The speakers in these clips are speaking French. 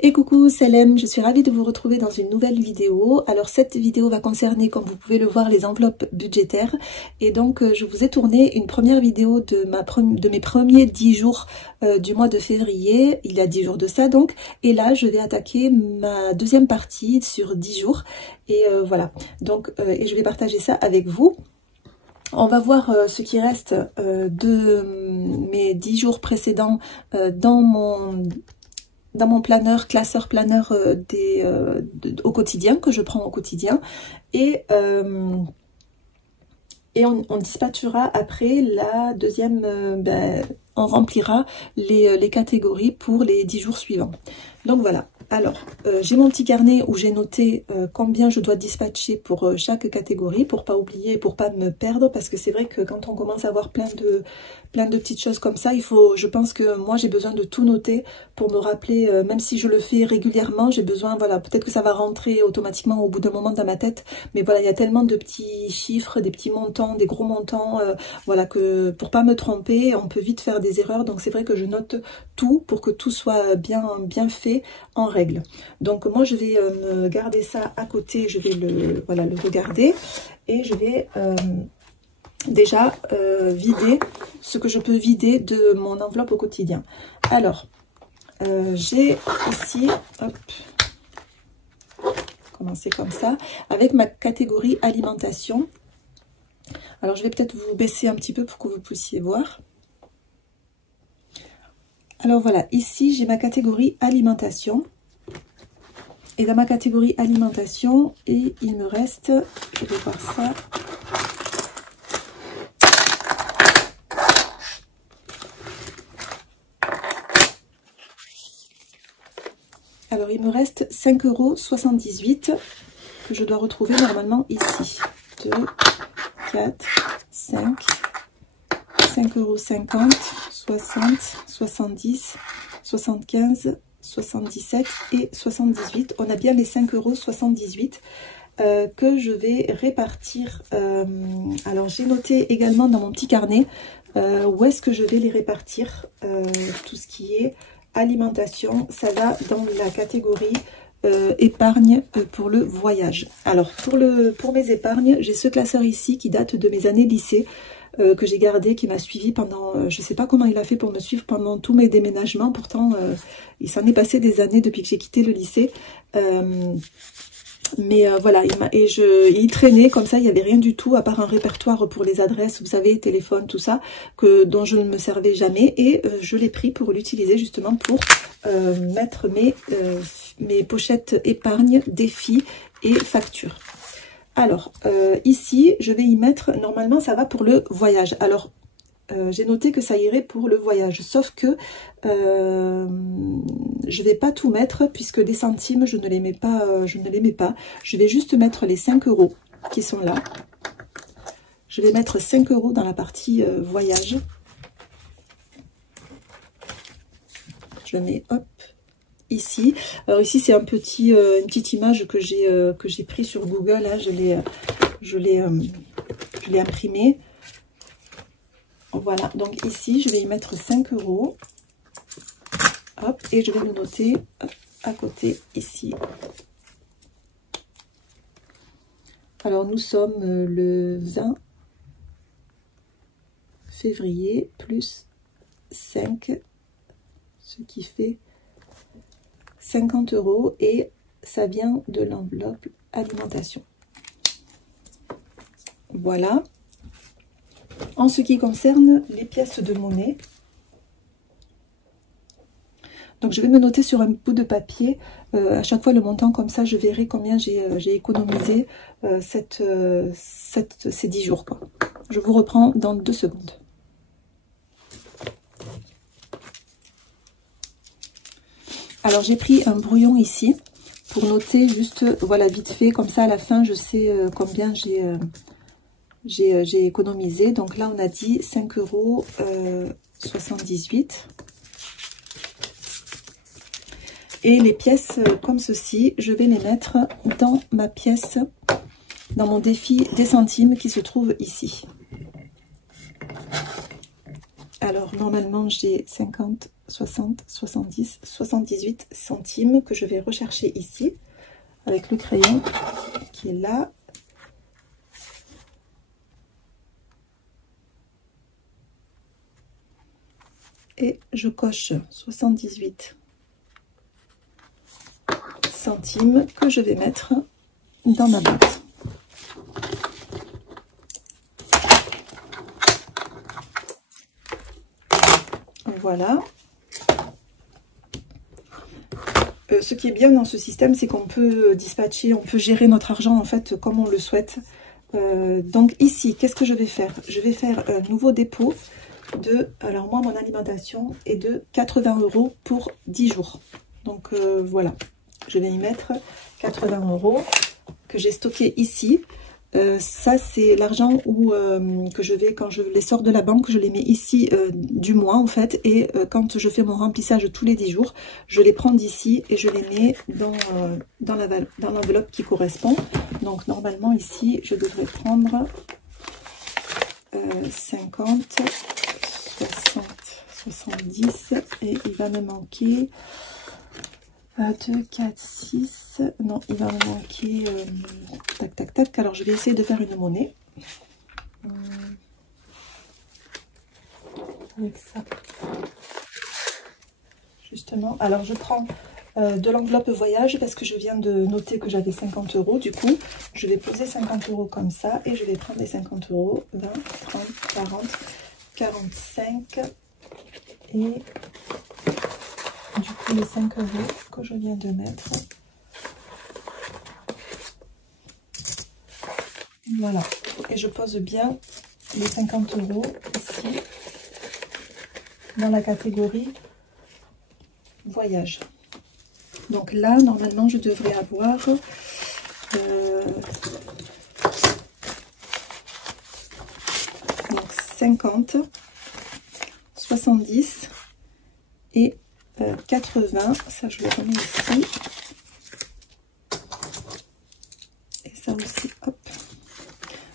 Et coucou, c'est Lem, je suis ravie de vous retrouver dans une nouvelle vidéo. Alors cette vidéo va concerner, comme vous pouvez le voir, les enveloppes budgétaires. Et donc je vous ai tourné une première vidéo de mes premiers 10 jours du mois de février, il y a 10 jours de ça donc. Et là je vais attaquer ma deuxième partie sur 10 jours. Et voilà, donc et je vais partager ça avec vous. On va voir ce qui reste de mes 10 jours précédents dans mon planeur, classeur planeur au quotidien, que je prends au quotidien. Et on dispatchera après la deuxième, on remplira les catégories pour les 10 jours suivants. Donc voilà. Alors, j'ai mon petit carnet où j'ai noté combien je dois dispatcher pour chaque catégorie, pour pas oublier, pour pas me perdre, parce que c'est vrai que quand on commence à avoir plein de petites choses comme ça, je pense que moi j'ai besoin de tout noter pour me rappeler, même si je le fais régulièrement, j'ai besoin, voilà, peut-être que ça va rentrer automatiquement au bout d'un moment dans ma tête, mais voilà, il y a tellement de petits chiffres, des petits montants, des gros montants, voilà, que pour pas me tromper, on peut vite faire des erreurs, donc c'est vrai que je note tout pour que tout soit bien fait en règle. Donc moi je vais me garder ça à côté, je vais le regarder et je vais déjà vider ce que je peux vider de mon enveloppe au quotidien. Alors j'ai ici, hop, commencer comme ça, avec ma catégorie alimentation. Alors je vais peut-être vous baisser un petit peu pour que vous puissiez voir. Alors voilà, ici j'ai ma catégorie alimentation. Et dans ma catégorie alimentation, et il me reste, je vais voir ça. Alors il me reste 5,78 € que je dois retrouver normalement ici. 2, 4, 5, 5,50 €, 60, 70, 75, 77 et 78. On a bien les 5,78 € que je vais répartir. Alors j'ai noté également dans mon petit carnet où est-ce que je vais les répartir. Tout ce qui est alimentation, ça va dans la catégorie épargne pour le voyage. Alors pour mes épargnes, j'ai ce classeur ici qui date de mes années lycée, que j'ai gardé, qui m'a suivi pendant, je sais pas comment il a fait pour me suivre pendant tous mes déménagements, pourtant il s'en est passé des années depuis que j'ai quitté le lycée, mais voilà, il traînait comme ça, il n'y avait rien du tout à part un répertoire pour les adresses, vous savez, téléphone, tout ça, dont je ne me servais jamais, et je l'ai pris pour l'utiliser justement pour mettre mes pochettes épargne, défis et factures. Alors, ici, je vais y mettre, normalement, ça va pour le voyage. Alors, j'ai noté que ça irait pour le voyage, sauf que je vais pas tout mettre, puisque les centimes, je ne les mets pas. Je vais juste mettre les 5 € qui sont là. Je vais mettre 5 € dans la partie voyage. Je mets, hop, ici. Alors ici c'est une petite image que j'ai pris sur Google, là, je l'ai imprimé. Voilà, donc ici je vais y mettre 5 €. Hop, et je vais le noter à côté ici. Alors nous sommes le 20 février plus 5, ce qui fait 50 € et ça vient de l'enveloppe alimentation. Voilà. En ce qui concerne les pièces de monnaie, donc je vais me noter sur un bout de papier à chaque fois le montant, comme ça je verrai combien j'ai économisé ces 10 jours, quoi. Je vous reprends dans 2 secondes. Alors j'ai pris un brouillon ici pour noter juste, voilà, vite fait, comme ça à la fin je sais combien j'ai économisé. Donc là on a dit 5,78 €. Et les pièces comme ceci, je vais les mettre dans ma pièce, dans mon défi des centimes qui se trouve ici. Alors normalement j'ai 50 60, 70, 78 centimes que je vais rechercher ici avec le crayon qui est là. Et je coche 78 centimes que je vais mettre dans ma boîte. Voilà. Ce qui est bien dans ce système, c'est qu'on peut dispatcher, on peut gérer notre argent en fait comme on le souhaite. Donc ici, qu'est-ce que je vais faire? Je vais faire un nouveau dépôt de, alors moi mon alimentation est de 80 € pour 10 jours. Donc voilà, je vais y mettre 80 € que j'ai stocké ici. Ça c'est l'argent que je vais, quand je les sors de la banque, je les mets ici du mois en fait, et quand je fais mon remplissage tous les 10 jours, je les prends d'ici et je les mets dans l'enveloppe qui correspond. Donc normalement ici je devrais prendre 50, 60, 70 et il va me manquer 2, 4, 6, non, il va me manquer, tac, tac, tac, alors je vais essayer de faire une monnaie, avec ça, justement, alors je prends de l'enveloppe voyage, parce que je viens de noter que j'avais 50 €, du coup, je vais poser 50 € comme ça, et je vais prendre les 50 €, 20, 30, 40, 45, et... du coup les 5 € que je viens de mettre, voilà, et je pose bien les 50 € ici dans la catégorie voyage. Donc là normalement je devrais avoir donc 50, 70 et 80, ça je le remets ici, et ça aussi, hop.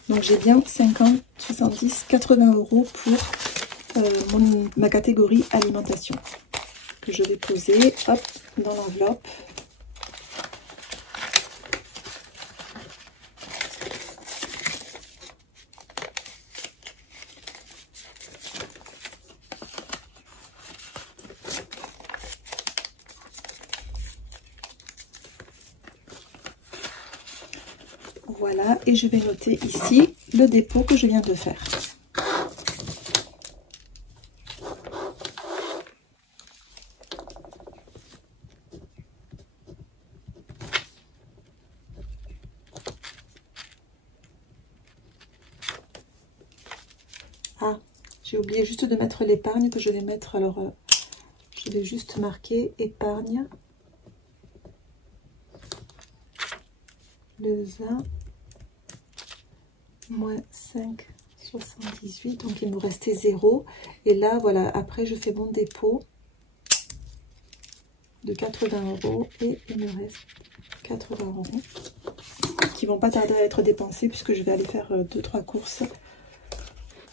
Donc j'ai bien 50, 70, 80 € pour ma catégorie alimentation, que je vais poser, hop, dans l'enveloppe. Voilà, et je vais noter ici le dépôt que je viens de faire. Ah, j'ai oublié juste de mettre l'épargne que je vais mettre, alors je vais juste marquer épargne. Le 20 moins 5, 78, donc il me restait 0. Et là, voilà, après je fais mon dépôt de 80 € et il me reste 80 € qui vont pas tarder à être dépensés puisque je vais aller faire 2-3 courses.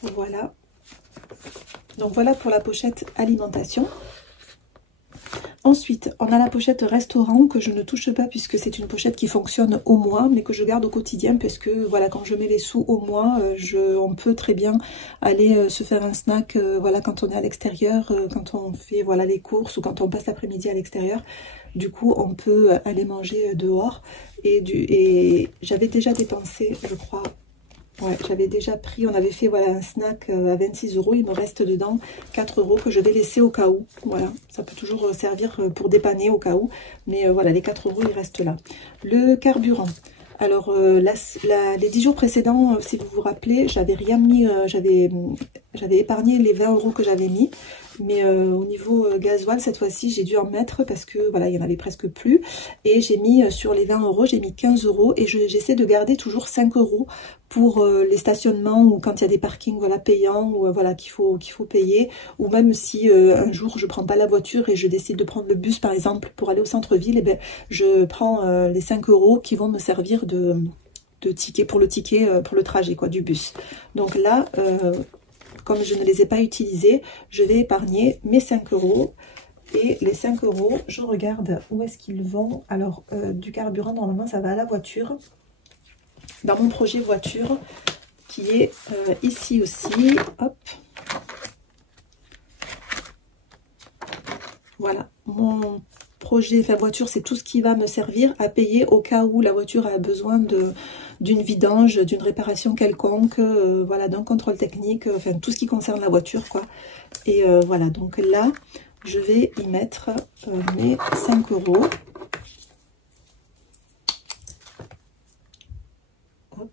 Voilà. Donc voilà pour la pochette alimentation. Ensuite, on a la pochette restaurant que je ne touche pas puisque c'est une pochette qui fonctionne au mois, mais que je garde au quotidien parce que voilà, quand je mets les sous au mois, on peut très bien aller se faire un snack, voilà, quand on est à l'extérieur, quand on fait voilà les courses ou quand on passe l'après-midi à l'extérieur. Du coup, on peut aller manger dehors et j'avais déjà dépensé, je crois. Ouais, j'avais déjà pris, on avait fait voilà un snack à 26 €, il me reste dedans 4 € que je vais laisser au cas où. Voilà, ça peut toujours servir pour dépanner au cas où, mais voilà, les 4 € ils restent là. Le carburant. Alors les 10 jours précédents, si vous vous rappelez, j'avais rien mis, j'avais épargné les 20 € que j'avais mis. Mais au niveau gasoil, cette fois-ci, j'ai dû en mettre parce que voilà, il y en avait presque plus. Et j'ai mis sur les 20 €, j'ai mis 15 € et j'essaie de garder toujours 5 € pour les stationnements ou quand il y a des parkings voilà, payants ou voilà, qu'il faut payer. Ou même si un jour je prends pas la voiture et je décide de prendre le bus par exemple pour aller au centre-ville, et ben, je prends les 5 € qui vont me servir de ticket pour le trajet quoi, du bus. Donc là... comme je ne les ai pas utilisés, je vais épargner mes 5 €. Et les 5 €, je regarde où est-ce qu'ils vont. Alors, du carburant, normalement, ça va à la voiture. Dans mon projet voiture, qui est ici aussi. Hop. Voilà, mon projet voiture, c'est tout ce qui va me servir à payer au cas où la voiture a besoin d'une vidange, d'une réparation quelconque, voilà, d'un contrôle technique, enfin tout ce qui concerne la voiture, quoi. Et voilà, donc là, je vais y mettre mes 5 €. Hop.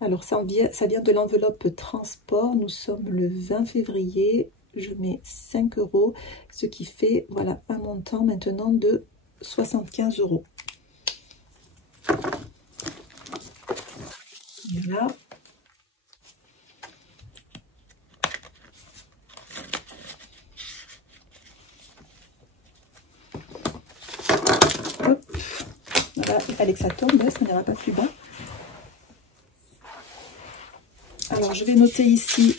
Alors ça vient de l'enveloppe transport, nous sommes le 20 février. Je mets 5 €, ce qui fait, voilà, un montant maintenant de 75 €. Voilà. Hop. Voilà, il fallait que ça tombe, ça n'ira pas plus bas. Alors, je vais noter ici...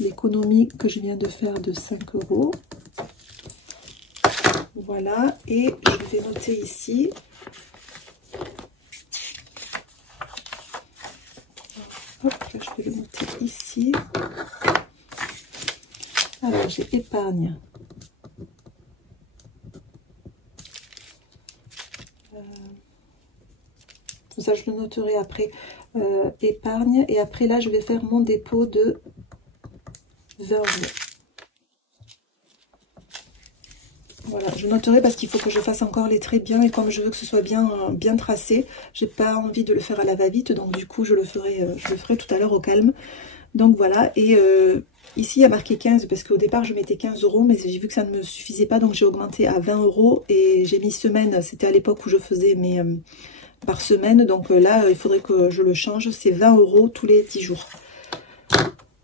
l'économie que je viens de faire de 5 €. Voilà, et je vais noter ici hop, là, je vais le noter ici. Alors j'ai épargne, ça je le noterai après, épargne, et après là je vais faire mon dépôt de 20 €. Voilà, je noterai parce qu'il faut que je fasse encore les traits bien, et comme je veux que ce soit bien tracé, j'ai pas envie de le faire à la va-vite, donc du coup je le ferai tout à l'heure au calme. Donc voilà, et ici il y a marqué 15 parce qu'au départ je mettais 15 €, mais j'ai vu que ça ne me suffisait pas, donc j'ai augmenté à 20 € et j'ai mis semaine, c'était à l'époque où je faisais mes par semaine, donc là il faudrait que je le change, c'est 20 € tous les 10 jours.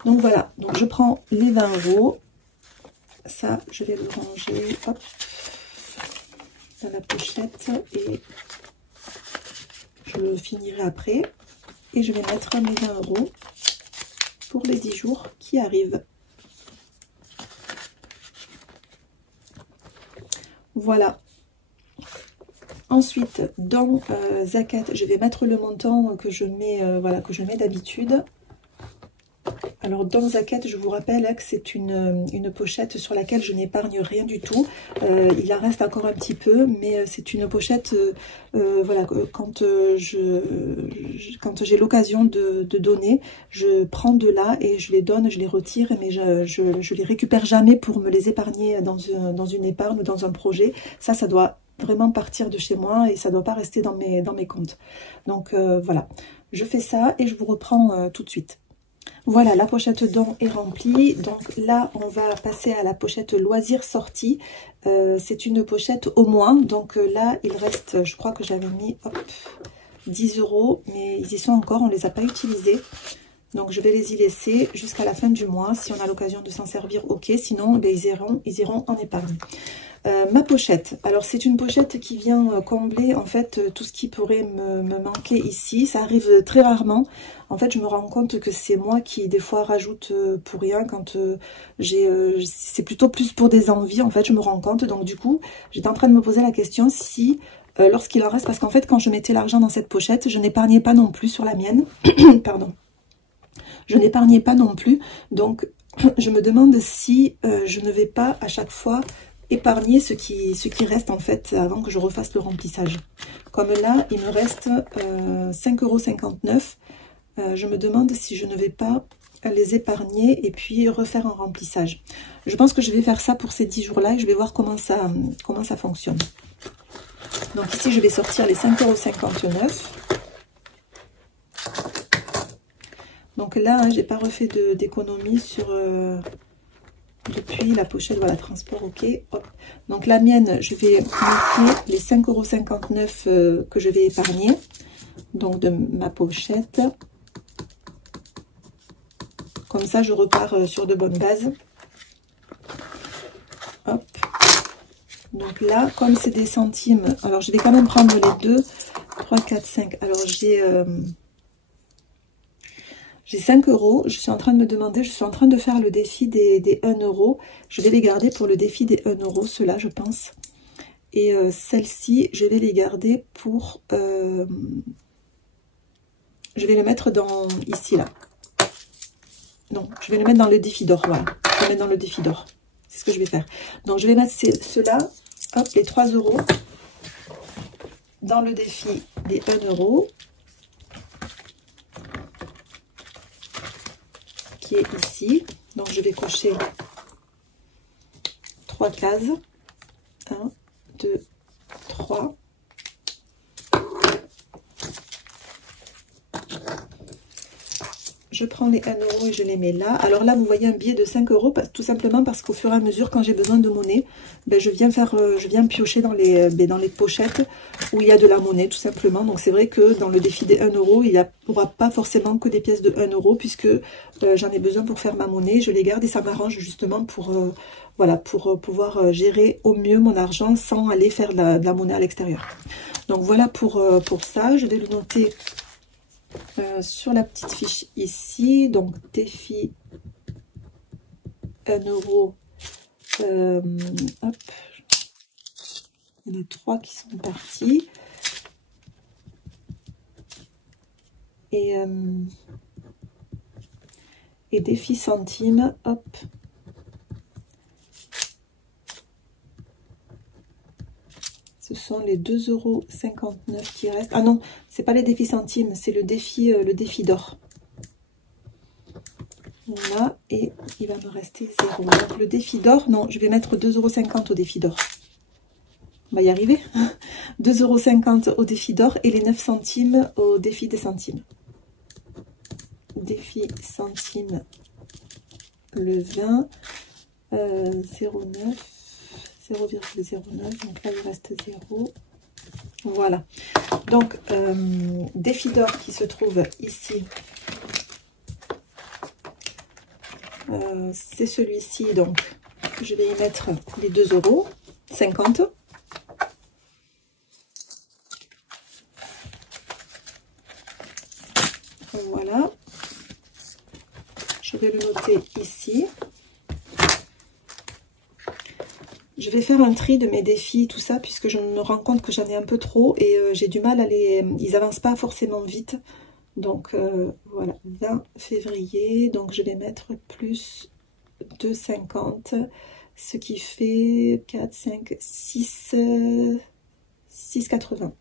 Donc voilà, donc je prends les 20 €, ça je vais le ranger, hop, dans la pochette, et je le finirai après, et je vais mettre mes 20 € pour les 10 jours qui arrivent. Voilà. Ensuite, dans Zakat, je vais mettre le montant que je mets, voilà, que je mets d'habitude. Alors dans Zakat, je vous rappelle que c'est une pochette sur laquelle je n'épargne rien du tout. Il en reste encore un petit peu, mais c'est une pochette, voilà, quand j'ai l'occasion de donner, je prends de là et je les donne, je les retire, mais je les récupère jamais pour me les épargner dans une épargne ou dans un projet. Ça doit vraiment partir de chez moi et ça doit pas rester dans mes comptes. Donc voilà, je fais ça et je vous reprends tout de suite. Voilà, la pochette dons est remplie. Donc là, on va passer à la pochette loisirs sortie. C'est une pochette au moins. Donc là, il reste, je crois que j'avais mis hop, 10 €, mais ils y sont encore, on ne les a pas utilisés. Donc je vais les y laisser jusqu'à la fin du mois. Si on a l'occasion de s'en servir, ok. Sinon, ben, ils iront en épargne. Ma pochette, alors c'est une pochette qui vient combler en fait tout ce qui pourrait me manquer ici. Ça arrive très rarement. En fait, je me rends compte que c'est moi qui des fois rajoute pour rien quand c'est plutôt plus pour des envies. En fait, je me rends compte. Donc du coup, j'étais en train de me poser la question si lorsqu'il en reste, parce qu'en fait, quand je mettais l'argent dans cette pochette, je n'épargnais pas non plus sur la mienne. Pardon. Je n'épargnais pas non plus. Donc, je me demande si je ne vais pas à chaque fois épargner ce qui reste en fait avant que je refasse le remplissage. Comme là, il me reste 5,59 €. Je me demande si je ne vais pas les épargner et puis refaire un remplissage. Je pense que je vais faire ça pour ces 10 jours-là et je vais voir comment ça fonctionne. Donc ici, je vais sortir les 5,59 €. Donc là, hein, j'ai pas refait d'économie sur... depuis la pochette, voilà, transport, ok. Hop. Donc la mienne, je vais noter les 5,59 € que je vais épargner. Donc de ma pochette. Comme ça, je repars sur de bonnes bases. Hop. Donc là, comme c'est des centimes, alors je vais quand même prendre les deux, 3, 4, 5. Alors j'ai 5 euros. Je suis en train de me demander, je suis en train de faire le défi des 1 euro. Je vais les garder pour le défi des 1 euro, ceux-là, je pense. Et celle-ci, je vais les garder pour... je vais les mettre dans ici, là. Non, je vais les mettre dans le défi d'or, voilà. Je vais les mettre dans le défi d'or. C'est ce que je vais faire. Donc, je vais mettre ceux-là, hop, les 3 euros, dans le défi des 1 euro, qui est ici. Donc, je vais cocher 3 cases. 1, 2, 3. Je prends les 1 euro et je les mets là. Alors là, vous voyez un billet de 5 euros, tout simplement parce qu'au fur et à mesure, quand j'ai besoin de monnaie, ben, je viens piocher dans les pochettes où il y a de la monnaie, tout simplement. Donc c'est vrai que dans le défi des 1 euro, il n'y aura pas forcément que des pièces de 1 euro, puisque j'en ai besoin pour faire ma monnaie. Je les garde et ça m'arrange justement pour, voilà, pour pouvoir gérer au mieux mon argent sans aller faire de la monnaie à l'extérieur. Donc voilà pour ça. Je vais le noter sur la petite fiche ici. Donc défi 1 euro. Hop. Il y en a 3 qui sont partis. Et défi centimes. Hop. Ce sont les 2,59 € qui restent. Ah non, c'est pas les défis centimes, c'est le défi d'or. Voilà, et il va me rester 0. Donc le défi d'or, non, je vais mettre 2,50 € au défi d'or. On va y arriver. 2,50 € au défi d'or et les 9 centimes au défi des centimes. Défi centimes, le 20, 0,9. 0,09, donc là il reste 0. Voilà, donc défi d'or qui se trouve ici, c'est celui-ci, donc je vais y mettre les 2,50 €. Voilà, je vais le noter ici. Je vais faire un tri de mes défis, tout ça, puisque je me rends compte que j'en ai un peu trop et j'ai du mal à les... Ils avancent pas forcément vite. Donc voilà, 20 février. Donc je vais mettre plus 2,50, ce qui fait 4, 5, 6, 6,80.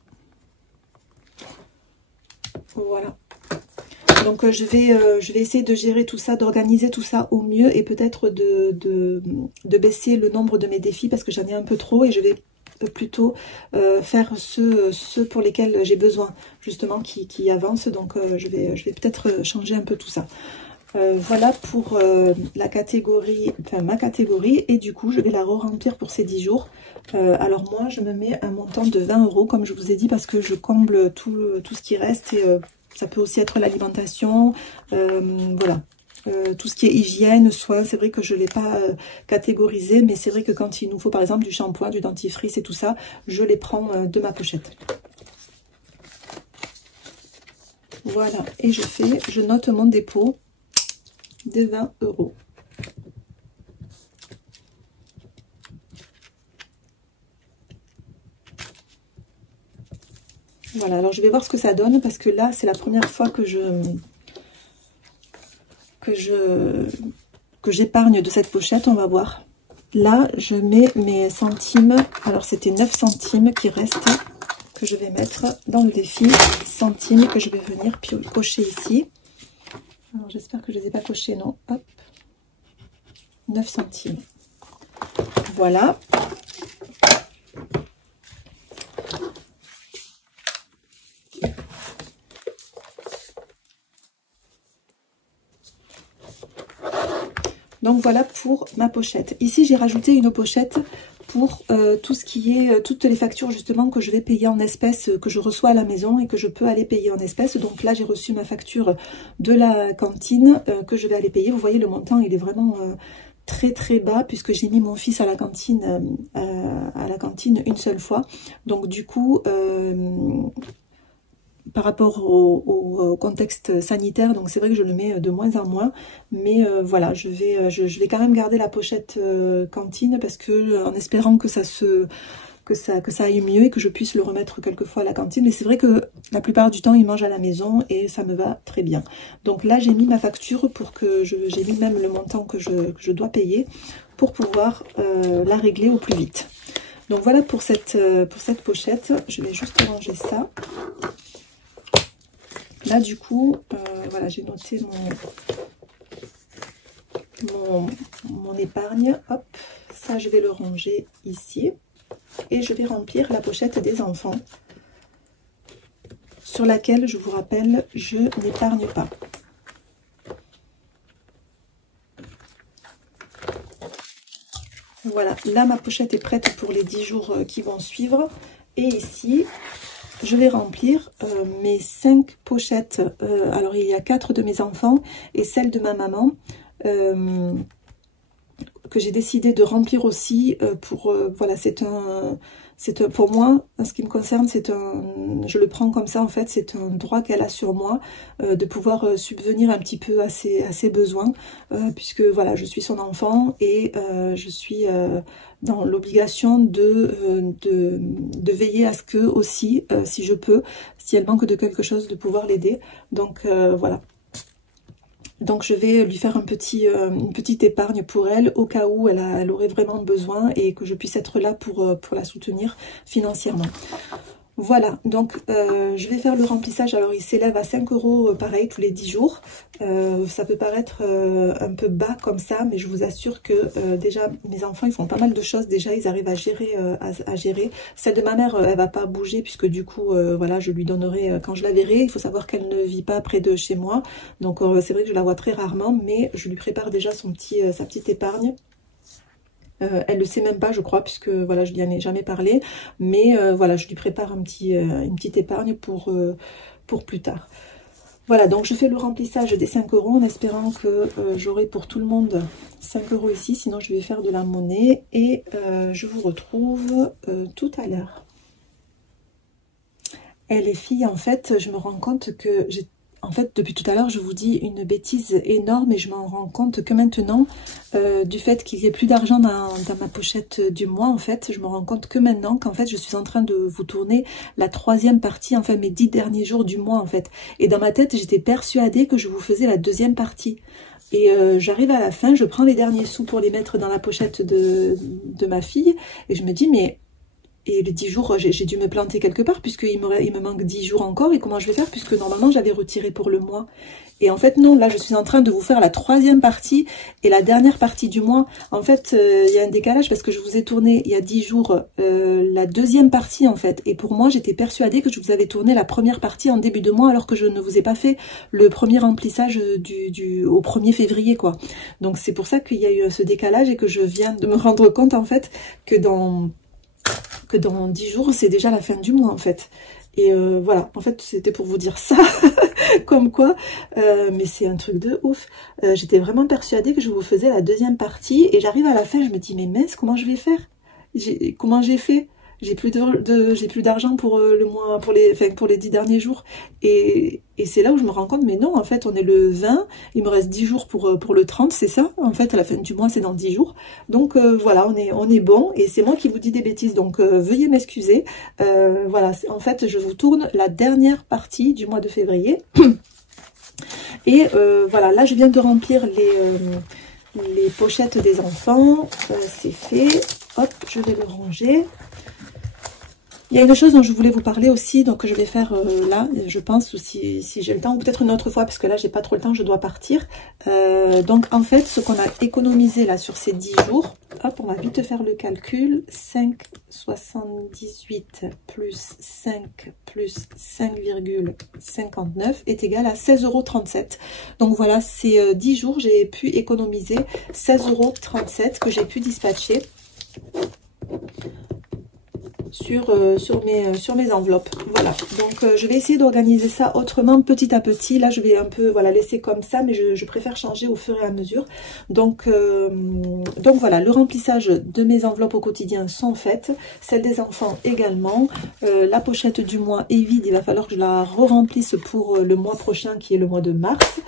Voilà. Donc je vais essayer de gérer tout ça, d'organiser tout ça au mieux et peut-être de baisser le nombre de mes défis parce que j'en ai un peu trop et je vais plutôt faire ceux pour lesquels j'ai besoin justement qui avancent. Donc je vais peut-être changer un peu tout ça. Voilà pour la catégorie, enfin ma catégorie, et du coup je vais la re-remplir pour ces 10 jours. Alors moi je me mets un montant de 20 € comme je vous ai dit parce que je comble tout ce qui reste et ça peut aussi être l'alimentation, voilà. Tout ce qui est hygiène, soins, c'est vrai que je ne l'ai pas catégorisé, mais c'est vrai que quand il nous faut par exemple du shampoing, du dentifrice et tout ça, je les prends de ma pochette. Voilà, et je note mon dépôt de 20 €. Voilà, alors je vais voir ce que ça donne parce que là, c'est la première fois que j'épargne de cette pochette, on va voir. Là, je mets mes centimes. Alors, c'était 9 centimes qui restent, que je vais mettre dans le défi centimes, que je vais venir cocher ici. Alors, j'espère que je ne les ai pas cochés, non. Hop. 9 centimes. Voilà. Donc voilà pour ma pochette. Ici j'ai rajouté une pochette pour tout ce qui est, toutes les factures justement que je vais payer en espèces, que je reçois à la maison et que je peux aller payer en espèces. Donc là j'ai reçu ma facture de la cantine que je vais aller payer. Vous voyez le montant il est vraiment très très bas puisque j'ai mis mon fils à la cantine une seule fois. Donc du coup, par rapport au contexte sanitaire, donc c'est vrai que je le mets de moins en moins, mais voilà, je vais quand même garder la pochette cantine parce que en espérant que ça aille mieux et que je puisse le remettre quelquefois à la cantine. Mais c'est vrai que la plupart du temps, il mange à la maison et ça me va très bien. Donc là, j'ai mis ma facture pour que j'ai mis même le montant que je dois payer pour pouvoir la régler au plus vite. Donc voilà pour cette pochette. Je vais juste ranger ça. Là, du coup, voilà, j'ai noté mon épargne. Hop, ça, je vais le ranger ici. Et je vais remplir la pochette des enfants, sur laquelle, je vous rappelle, je n'épargne pas. Voilà, là, ma pochette est prête pour les 10 jours qui vont suivre. Et ici, je vais remplir mes 5 pochettes. Alors, il y a 4 de mes enfants et celle de ma maman. Que j'ai décidé de remplir aussi voilà, pour moi, en ce qui me concerne, je le prends comme ça en fait, c'est un droit qu'elle a sur moi de pouvoir subvenir un petit peu à ses besoins, puisque voilà, je suis son enfant et je suis dans l'obligation de veiller à ce que aussi, si je peux, si elle manque de quelque chose, de pouvoir l'aider. Donc voilà. Donc je vais lui faire une petite épargne pour elle au cas où elle aurait vraiment besoin et que je puisse être là pour la soutenir financièrement. Voilà, donc je vais faire le remplissage. Alors il s'élève à 5 € pareil tous les 10 jours. Ça peut paraître un peu bas comme ça, mais je vous assure que déjà mes enfants ils font pas mal de choses. Déjà ils arrivent à gérer, Celle de ma mère elle va pas bouger puisque du coup voilà, je lui donnerai quand je la verrai. Il faut savoir qu'elle ne vit pas près de chez moi, donc c'est vrai que je la vois très rarement, mais je lui prépare déjà sa petite épargne. Elle le sait même pas, je crois, puisque voilà, je lui en ai jamais parlé. Mais voilà, je lui prépare une petite épargne pour plus tard. Voilà, donc je fais le remplissage des 5 € en espérant que j'aurai pour tout le monde 5 € ici. Sinon, je vais faire de la monnaie et je vous retrouve tout à l'heure. Et les filles, en fait, je me rends compte que en fait, depuis tout à l'heure, je vous dis une bêtise énorme et je m'en rends compte que maintenant, du fait qu'il n'y ait plus d'argent dans ma pochette du mois, en fait, je me rends compte que maintenant qu'en fait, je suis en train de vous tourner la 3e partie, enfin mes 10 derniers jours du mois, en fait. Et dans ma tête, j'étais persuadée que je vous faisais la 2e partie. Et j'arrive à la fin, je prends les derniers sous pour les mettre dans la pochette de ma fille et je me dis, mais... Et les 10 jours, j'ai dû me planter quelque part puisqu'il me manque 10 jours encore. Et comment je vais faire puisque normalement j'avais retiré pour le mois. Et en fait non, là je suis en train de vous faire la 3e partie et la dernière partie du mois. En fait il y a un décalage parce que je vous ai tourné il y a 10 jours la 2e partie en fait. Et pour moi j'étais persuadée que je vous avais tourné la 1re partie en début de mois alors que je ne vous ai pas fait le premier remplissage au 1er février quoi. Donc c'est pour ça qu'il y a eu ce décalage et que je viens de me rendre compte en fait que dans 10 jours, c'est déjà la fin du mois en fait. Et voilà, en fait, c'était pour vous dire ça, comme quoi, mais c'est un truc de ouf. J'étais vraiment persuadée que je vous faisais la 2e partie, et j'arrive à la fin, je me dis, mais mince, comment je vais faire? Comment j'ai fait? J'ai plus d'argent pour le mois, pour les 10 derniers jours. Et c'est là où je me rends compte, mais non, en fait, on est le 20, il me reste 10 jours pour le 30, c'est ça. En fait, à la fin du mois, c'est dans 10 jours. Donc voilà, on est bon. Et c'est moi qui vous dis des bêtises, donc veuillez m'excuser. Voilà, en fait, je vous tourne la dernière partie du mois de février. Et voilà, là, je viens de remplir les pochettes des enfants. C'est fait. Hop, je vais le ranger. Il y a une chose dont je voulais vous parler aussi, donc que je vais faire là, je pense, ou si j'ai le temps, ou peut-être une autre fois, parce que là, j'ai pas trop le temps, je dois partir. Donc, en fait, ce qu'on a économisé là sur ces 10 jours, hop, on va vite faire le calcul. 5,78 plus 5 plus 5,59 est égal à 16,37 €. Donc voilà, ces 10 jours, j'ai pu économiser 16,37 € que j'ai pu dispatcher. sur mes enveloppes. Voilà, donc je vais essayer d'organiser ça autrement petit à petit. Là je vais un peu voilà laisser comme ça, mais je préfère changer au fur et à mesure. Donc voilà, le remplissage de mes enveloppes au quotidien sont faites, celles des enfants également. La pochette du mois est vide, il va falloir que je la re-remplisse pour le mois prochain qui est le mois de mars.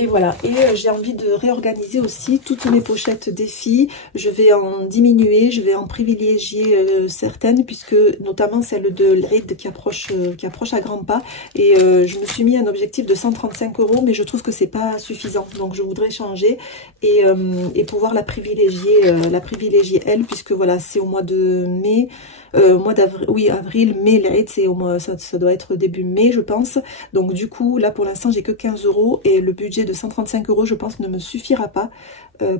Et voilà, et j'ai envie de réorganiser aussi toutes mes pochettes des filles. Je vais en diminuer, je vais en privilégier certaines, puisque notamment celle de l'Aïd qui approche à grands pas. Et je me suis mis un objectif de 135 €, mais je trouve que c'est pas suffisant. Donc je voudrais changer et pouvoir la privilégier elle, puisque voilà, c'est au mois de mai. Mois d'avril, oui, avril, mai, l'Aïd, c'est au mois, ça doit être début mai, je pense. Donc du coup, là pour l'instant, j'ai que 15 € et le budget de 135 €, je pense, ne me suffira pas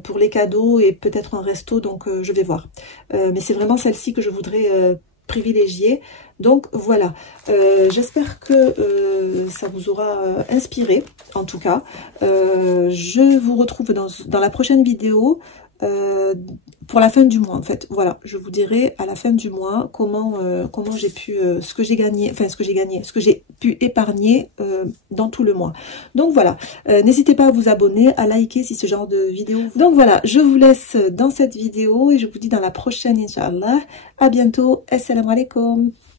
pour les cadeaux et peut-être un resto. Donc je vais voir. Mais c'est vraiment celle-ci que je voudrais privilégier. Donc voilà, j'espère que ça vous aura inspiré. En tout cas, je vous retrouve dans la prochaine vidéo. Pour la fin du mois en fait, voilà, je vous dirai à la fin du mois comment j'ai pu ce que j'ai gagné, ce que j'ai pu épargner dans tout le mois. Donc voilà, n'hésitez pas à vous abonner, à liker si ce genre de vidéo. Donc voilà, je vous laisse dans cette vidéo et je vous dis dans la prochaine, Inch'Allah. À bientôt, assalamu alaikum.